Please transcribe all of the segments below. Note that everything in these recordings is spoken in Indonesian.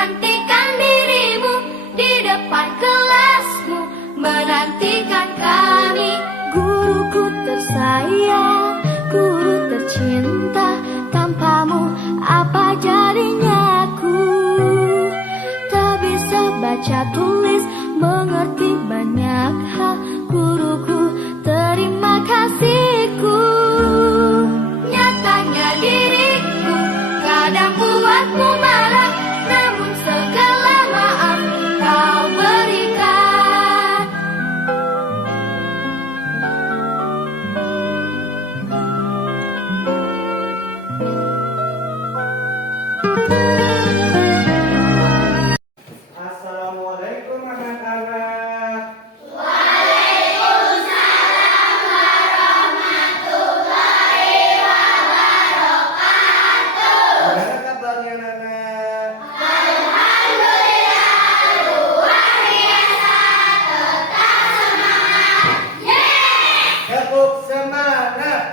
menantikan dirimu di depan kelasmu, menantikan kami. Guruku tersayang, guru tercinta, tanpamu apa jadinya aku? Tak bisa baca tulis, mengerti banyak hal. Guruku, terima kasihku. Nyatanya diriku kadang buatmu marah, namun segala maaf kau berikan. Assalamualaikum anak-anak. Gimana kabarnya anak-anak? Tetap semangat.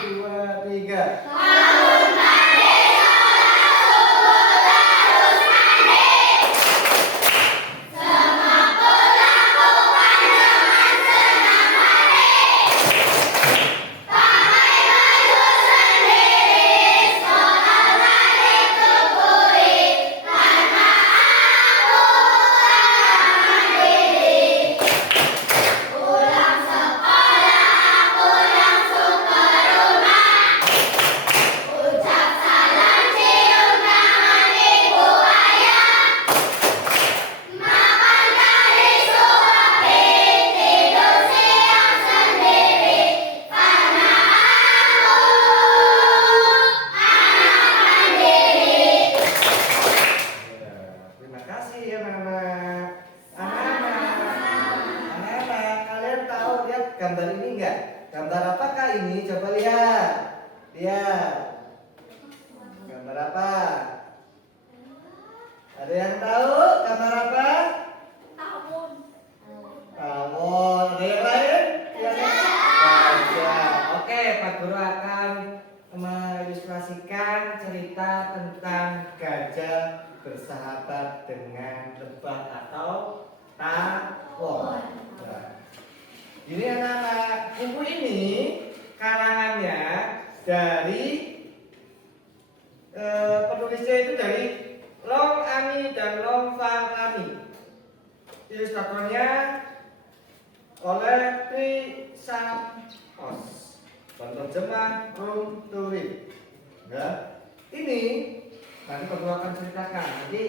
Dua, tiga. Terima kasih ya anak-anak. Anak-anak, kalian tahu lihat gambar ini enggak? Gambar apakah ini? Coba lihat. Lihat. Gambar apa? Ada yang tahu gambar apa? Tawon. Ada yang lain? Gajah. Oke, Pak Guru akan mengilustrasikan cerita tentang gajah bersahabat dengan lebah atau tawon. Nah, ini anak-anak, buku ini karangannya dari penulisnya itu dari Long Ami dan Long Fang Ami. Ilustratornya oleh Tri Sampos, penerjemah Rum Turin. Ya, ini nanti Pak Guru akan ceritakan. Nanti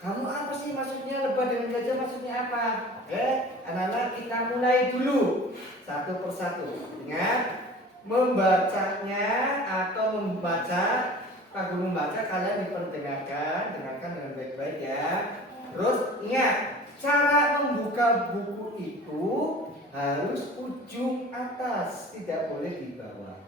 kamu apa sih maksudnya lebah dengan gajah, maksudnya apa? Oke, anak-anak, kita mulai dulu satu persatu. Ingat, membacanya atau membaca, Pak Guru membaca, kalian dengarkan dengan baik-baik ya. Terus ingat, cara membuka buku itu harus ujung atas, tidak boleh di bawah.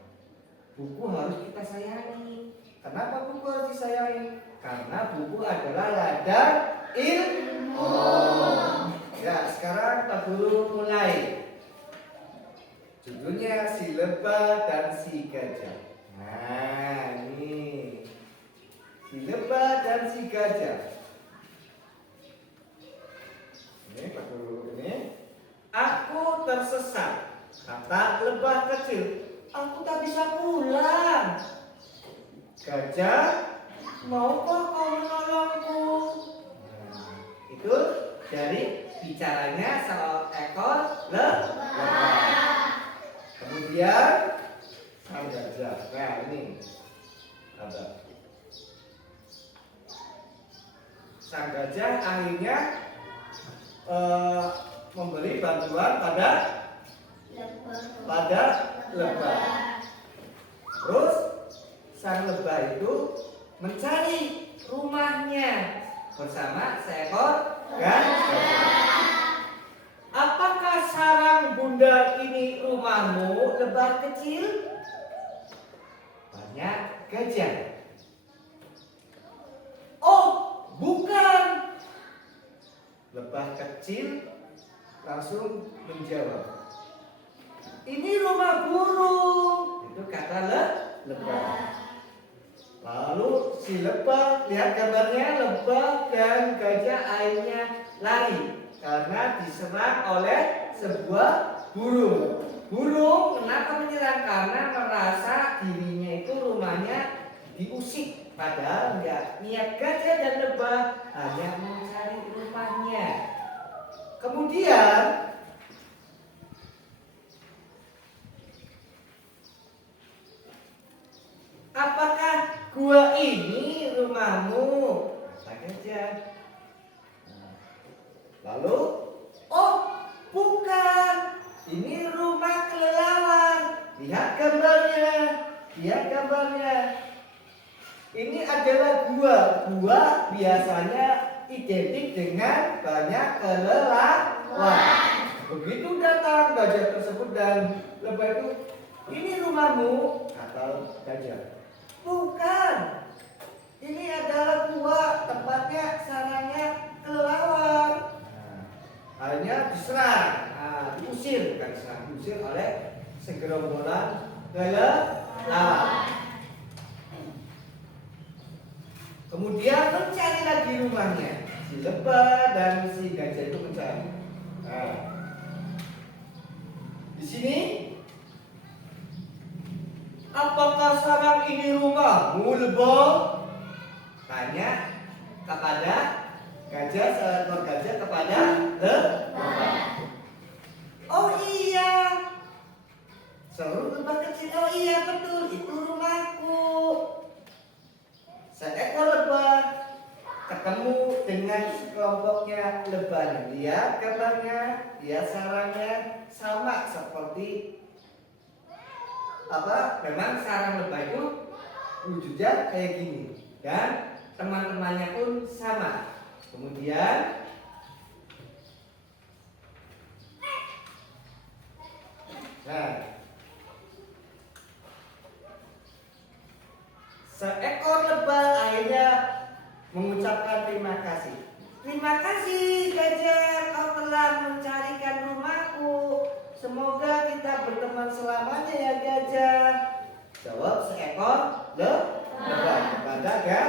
Buku harus kita sayangi. Kenapa buku harus disayangi? Karena buku adalah ladang ilmu. Ya, sekarang Pak Guru mulai. Judulnya Si Lebah dan Si Gajah. Nah, ini Si Lebah dan Si Gajah. Ini Pak Guru ini. Aku tersesat, kata lebah kecil. Aku tak bisa pulang. Gajah, maukah kau menolongku? Nah, itu dari bicaranya seekor lebah. Kemudian sang gajah. Nah, ini ada. Sang gajah akhirnya memberi bantuan pada lebah. Terus sang lebah itu mencari rumahnya bersama seekor gajah. Apakah sarang bunda ini rumahmu, lebah kecil? Tanya gajah. Oh, bukan. Lebah kecil langsung menjawab, ini rumah guru. kata lebah. Lalu si lebah, lihat gambarnya, lebah dan gajah akhirnya lari karena diserang oleh sebuah burung. Burung kenapa menyerang? Karena merasa dirinya itu rumahnya diusik. Padahal enggak, niat gajah dan lebah hanya mencari rumahnya. Kemudian apakah gua ini rumahmu? Kata gajah. Lalu, oh bukan, ini rumah kelelawar. Lihat gambarnya, lihat gambarnya. Ini adalah gua. Gua biasanya identik dengan banyak kelelawar. Begitu datang gajah tersebut dan lebah itu, ini rumahmu? Kata gajah. Bukan, ini adalah gua, tempatnya sarangnya kelelawar. Akhirnya diserang, diusir, bukan diserang, diusir oleh segerombolan kelelawar. Kemudian mencari lagi rumahnya. Si lebah dan si gajah itu mencari. Di sini, apakah sarang ini rumahmu, lebah? Tanya kepada gajah, seekor gajah kepada lebah. Oh iya, seru lebah kecil. Oh iya betul, itu rumahku. Seekor lebah ketemu dengan sekelompoknya lebah. Lihat gambarnya, lihat sarangnya sama seperti memang sarang lebah itu wujudnya kayak gini dan teman-temannya pun sama. Kemudian seekor lebah akhirnya mengucapkan terima kasih. Terima kasih gajah, kau telah mencarikan rumahku. Semoga kita berteman selamanya ya gajah. Jawab seekor lebah kepada gajah.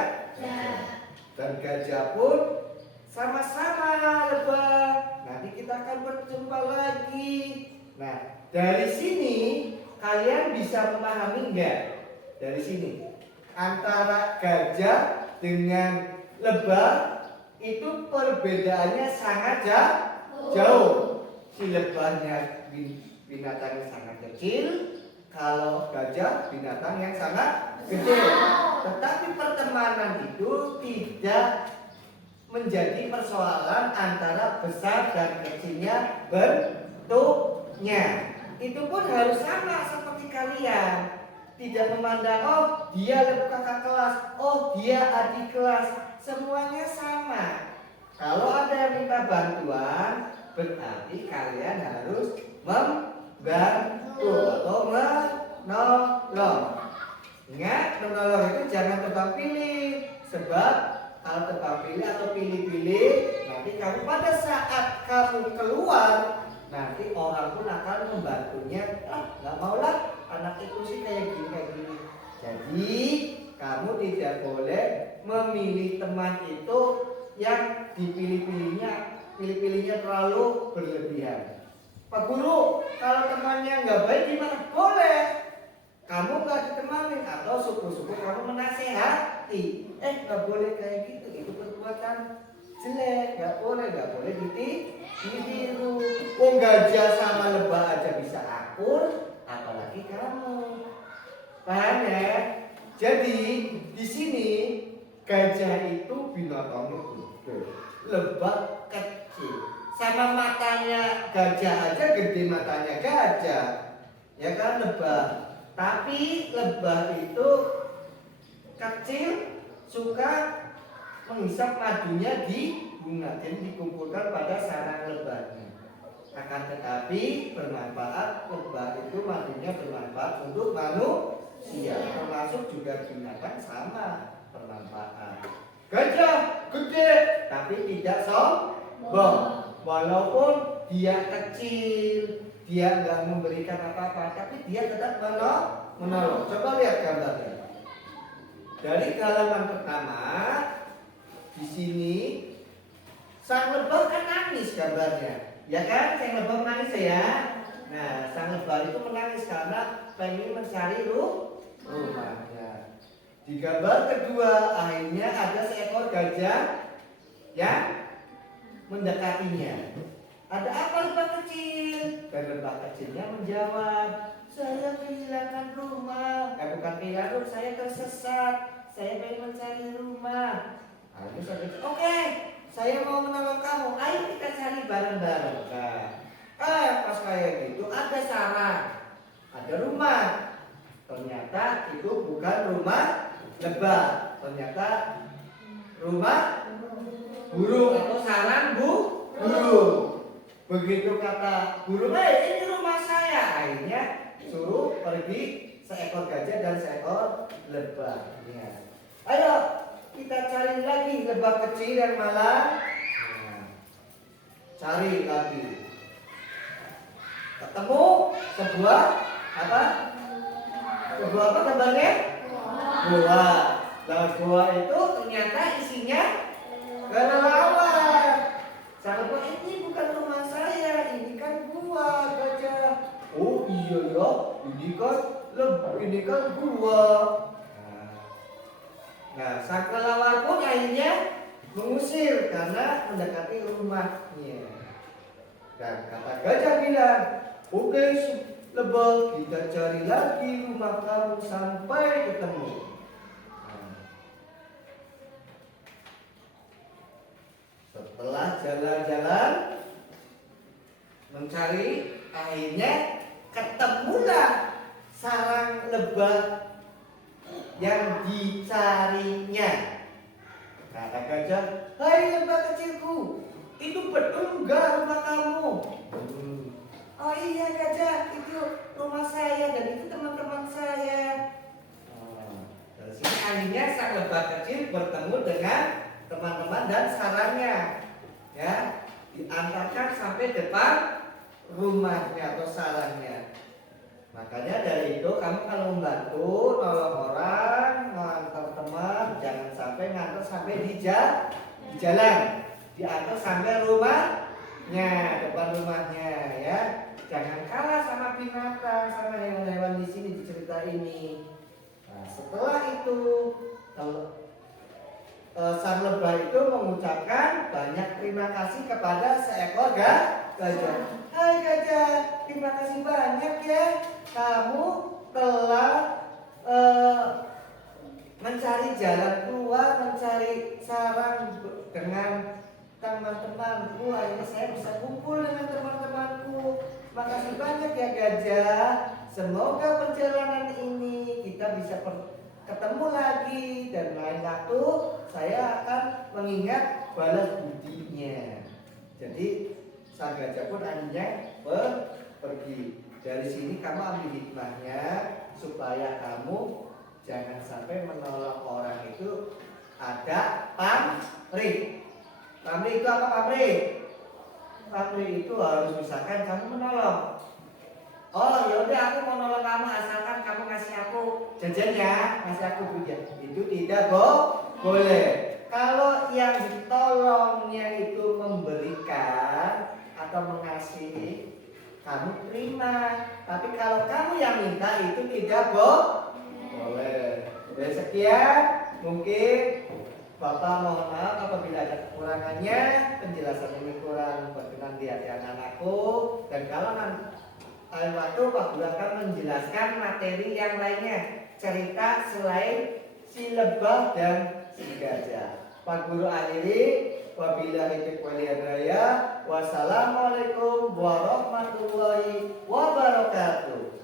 Dan gajah pun sama-sama lebah. Nanti kita akan berjumpa lagi. Nah, dari sini kalian bisa memahami enggak? Dari sini antara gajah dengan lebah itu perbedaannya sangat jauh. Si lebahnya binatang yang sangat kecil, kalau gajah binatang yang sangat gede. Tetapi pertemanan itu tidak menjadi persoalan antara besar dan kecilnya bentuknya. Itu pun harus sama seperti kalian. Tidak memandang, oh dia kakak kelas, oh dia adik kelas. Semuanya sama. Kalau ada yang minta bantuan, berarti kalian harus membantu atau menolong. Ingat, menolong itu jangan tebang pilih. Sebab kalau tebang pilih atau pilih-pilih, nanti kamu pada saat kamu keluar, nanti orang pun akan membantunya. Gak maulah anak itu sih kayak gini. Jadi kamu tidak boleh memilih teman itu yang pilih-pilihnya terlalu berlebihan. Pak Guru, kalau temannya nggak baik gimana? Boleh. Kamu nggak ditemani atau suku-suku kamu menasehati. Nggak boleh kayak gitu. Itu perbuatan jelek. Nggak boleh ditiru. Gajah sama lebah aja bisa akur, apalagi kamu. Paham ya? Jadi di sini gajah itu binatangnya gede, lebah kecil. Sama matanya gajah aja gede matanya gajah, ya kan lebah. Tapi lebah itu kecil, suka menghisap madunya di bunga, jadi dikumpulkan pada sarang lebahnya. Akan tetapi bermanfaat, lebah itu madunya bermanfaat untuk manusia, termasuk juga binatang sama bermanfaat. Gajah gede tapi tidak sombong, walaupun dia kecil. dia nggak memberikan apa-apa, tapi dia tetap menolong. Coba lihat gambarnya. Dari halaman pertama, di sini sang lebah kan nangis gambarnya, ya kan? Sang lebah menangis ya. Nah, sang lebah itu menangis karena pengen mencari rumahnya. Di gambar kedua, akhirnya ada seekor gajah yang mendekatinya. Ada apa lebah kecil? Dan lebah kecilnya menjawab, saya kehilangan rumah. Bukan kehilangan, saya tersesat. Saya pengen mencari rumah. Lalu saya bilang, oke, saya mau menolong kamu. Ayo kita cari bareng-bareng. Nah, pas kayak gitu ada sarang, ada rumah. Ternyata itu bukan rumah lebah. Ternyata rumah burung atau sarang burung. Begitu kata burung, ini rumah saya. Akhirnya suruh pergi seekor gajah dan seekor lebah. Ya. Ayo kita cari lagi lebah kecil yang malang. Cari lagi. Ketemu sebuah apa? Sebuah apa gambarnya? Gua. Nah, gua itu ternyata isinya kelelawar. Sang lebah, ini bukan rumah saya, ini kan gua gajah. Oh iya ya, ini kan gua. Nah, sang kelelawar pun akhirnya mengusir karena mendekati rumahnya. Dan kata gajah bilang, oke lebah, kita cari lagi rumah kamu sampai ketemu. Setelah jalan-jalan mencari, akhirnya ketemulah sarang lebah yang dicarinya. Kata gajah, hai lebah kecilku, itu betul enggak rumah kamu? Oh iya gajah, itu rumah saya dan itu teman-teman saya. Dari sini akhirnya sang lebah kecil bertemu dengan teman-teman dan sarangnya, ya, diantarkan sampai depan rumahnya atau sarangnya. Makanya dari itu kamu kalau membantu, nolong orang, mengantar teman, jangan sampai ngantar sampai di jalan, diantar sampai rumahnya, depan rumahnya, ya. Jangan kalah sama binatang, sama hewan-hewan di sini di cerita ini. Nah, setelah itu sang lebah itu mengucapkan banyak terima kasih kepada seekor gajah. Hai gajah, terima kasih banyak ya. Kamu telah mencari jalan keluar, mencari sarang dengan teman-temanku. Akhirnya saya bisa kumpul dengan teman-temanku. Makasih banyak ya gajah. Semoga perjalanan ini kita bisa ketemu lagi dan lain waktu saya akan mengingat balas budinya. Jadi sang gajah pun akhirnya pergi. Dari sini kamu ambil hikmahnya supaya kamu jangan sampai menolong orang itu ada pamrih. Pamrih itu apa pamrih? Pamrih itu harus misalkan kamu menolong. Oh yaudah aku mau nolong kamu asalkan kamu ngasih aku jajan ya, ngasih aku jajan. Itu tidak boleh. Kalau yang ditolongnya itu memberikan atau mengasihi, kamu terima. Tapi kalau kamu yang minta itu tidak boleh. Dan sekian mungkin Bapak mohon maaf apabila ada kekurangannya, penjelasan ini kurang berkenan di hati anak-anakku. Dan kalau lain waktu Pak Guru akan menjelaskan materi yang lainnya, cerita selain si lebah dan si gajah. Pak Guru akhiri, wabillahi taufiq wal hidayah. Wassalamualaikum warahmatullahi wabarakatuh.